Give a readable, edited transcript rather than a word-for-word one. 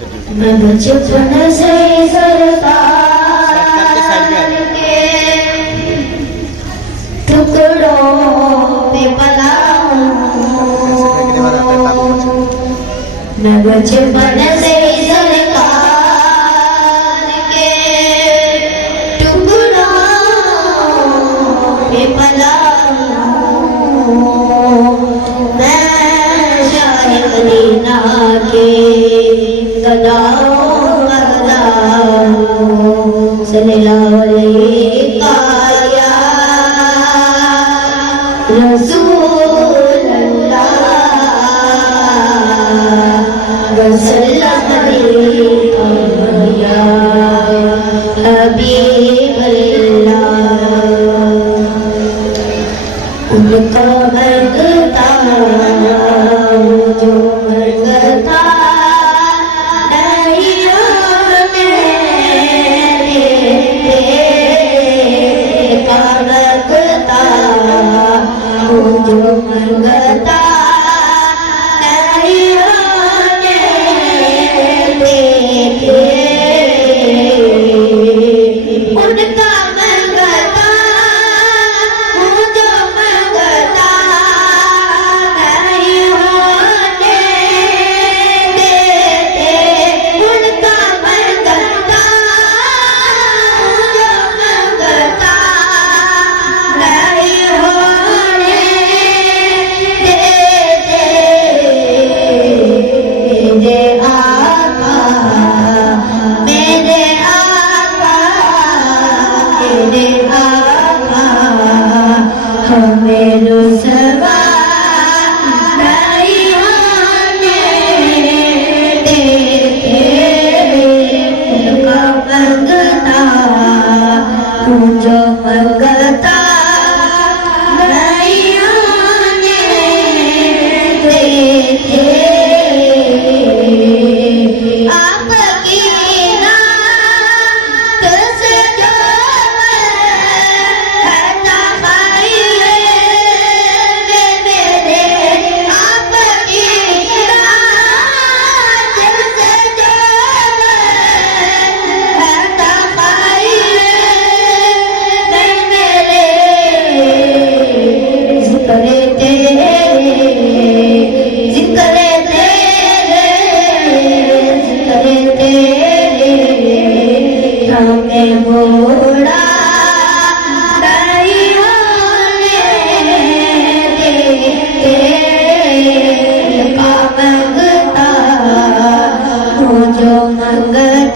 मैं बचपन से सरकार के टुकड़ों पे पला हूँ। मैं बचपन से सरकार के टुकड़ों पे पला हूँ। मैं शायर मदीना के सल्लल्लाहु अलैहि या रसूल अल्लाह वसल्लम अलैका या हबीब अल्लाह। उनका मंगता जो मंगता जो मंगता उनका मंगता जो मंगता नहीं होने देते। उनका मंगता जो मंगता नहीं होने मेरे आका मेरे आका मेरे आका हमें रुसवा नहीं होने देते। उनका मंगता जो मंगता नहीं होने देते। आपकी नात से जो हटा पाइए मेरे आपकी नात से जो हटा पाइए मेरे जिक्र तेरे जिक्र हमें मोड़ा नहीं होने देते। का मंगता जो मंगता